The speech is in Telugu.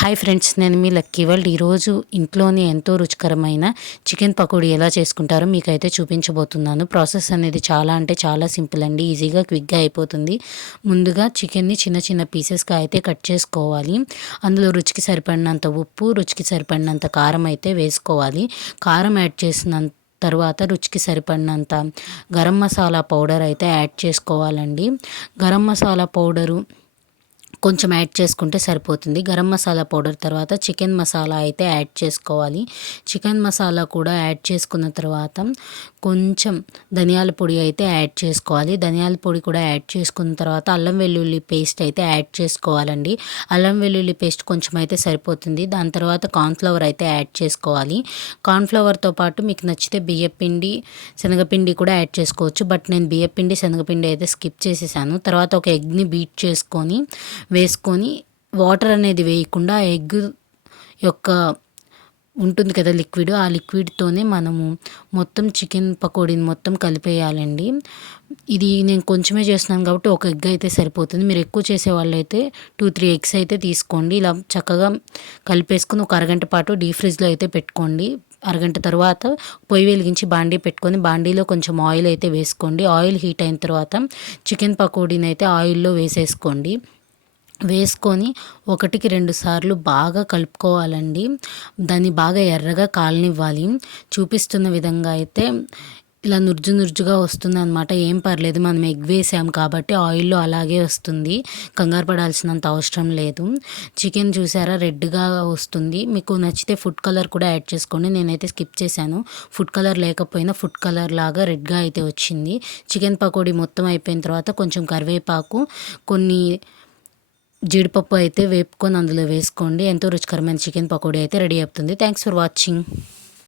హాయ్ ఫ్రెండ్స్, నేను మీ లక్కీ వరల్డ్. ఈరోజు ఇంట్లోనే ఎంతో రుచికరమైన చికెన్ పకోడీ ఎలా చేసుకుంటారో మీకైతే చూపించబోతున్నాను. ప్రాసెస్ అనేది చాలా అంటే చాలా సింపుల్ అండి. ఈజీగా క్విక్గా అయిపోతుంది. ముందుగా చికెన్ని చిన్న చిన్న పీసెస్గా అయితే కట్ చేసుకోవాలి. అందులో రుచికి సరిపడినంత ఉప్పు, రుచికి సరిపడినంత కారం అయితే వేసుకోవాలి. కారం యాడ్ చేసిన తర్వాత రుచికి సరిపడినంత గరం మసాలా పౌడర్ అయితే యాడ్ చేసుకోవాలండి. గరం మసాలా పౌడరు కొంచెం యాడ్ చేసుకుంటే సరిపోతుంది. గరం మసాలా పౌడర్ తర్వాత చికెన్ మసాలా అయితే యాడ్ చేసుకోవాలి. చికెన్ మసాలా కూడా యాడ్ చేసుకున్న తర్వాత కొంచెం ధనియాల పొడి అయితే యాడ్ చేసుకోవాలి. ధనియాల పొడి కూడా యాడ్ చేసుకున్న తర్వాత అల్లం వెల్లుల్లి పేస్ట్ అయితే యాడ్ చేసుకోవాలండి. అల్లం వెల్లుల్లి పేస్ట్ కొంచెం అయితే సరిపోతుంది. దాని తర్వాత కార్న్ఫ్లవర్ అయితే యాడ్ చేసుకోవాలి. కార్న్ఫ్లవర్తో పాటు మీకు నచ్చితే బియ్యపిండి, శనగపిండి కూడా యాడ్ చేసుకోవచ్చు. బట్ నేను బియ్యపిండి, శనగపిండి అయితే స్కిప్ చేసేసాను. తర్వాత ఒక ఎగ్ని బీట్ వేసుకొని వాటర్ అనేది వేయకుండా ఎగ్ యొక్క ఉంటుంది కదా లిక్విడ్, ఆ లిక్విడ్తోనే మనము మొత్తం చికెన్ పకోడీని మొత్తం కలిపేయాలండి. ఇది నేను కొంచెమే చేస్తున్నాను కాబట్టి ఒక ఎగ్ అయితే సరిపోతుంది. మీరు ఎక్కువ చేసే వాళ్ళైతే 2-3 ఎగ్స్ అయితే తీసుకోండి. ఇలా చక్కగా కలిపేసుకొని ఒక అరగంట పాటు డీప్ ఫ్రిడ్జ్లో అయితే పెట్టుకోండి. అరగంట తర్వాత పొయ్యి వెలిగించి బాండీ పెట్టుకొని బాండీలో కొంచెం ఆయిల్ అయితే వేసుకోండి. ఆయిల్ హీట్ అయిన తర్వాత చికెన్ పకోడీని అయితే ఆయిల్లో వేసుకొని 1-2 సార్లు బాగా కలుపుకోవాలండి. దాన్ని బాగా ఎర్రగా కాలనివ్వాలి. చూపిస్తున్న విధంగా అయితే ఇలా నుర్జుగా వస్తుందన్నమాట. ఏం పర్లేదు, మనం ఎగ్ వేసాం కాబట్టి ఆయిల్లో అలాగే వస్తుంది. కంగారు పడాల్సినంత అవసరం లేదు. చికెన్ చూసారా రెడ్గా వస్తుంది. మీకు నచ్చితే ఫుడ్ కలర్ కూడా యాడ్ చేసుకోండి. నేనైతే స్కిప్ చేశాను. ఫుడ్ కలర్ లేకపోయినా ఫుడ్ కలర్ లాగా రెడ్గా అయితే వచ్చింది. చికెన్ పకోడీ మొత్తం అయిపోయిన తర్వాత కొంచెం కరివేపాకు, కొన్ని జీడిపప్పు అయితే వేపుకొని అందులో వేసుకోండి. ఎంతో రుచికరమైన చికెన్ పకోడీ అయితే రెడీ అవుతుంది. Thanks for watching.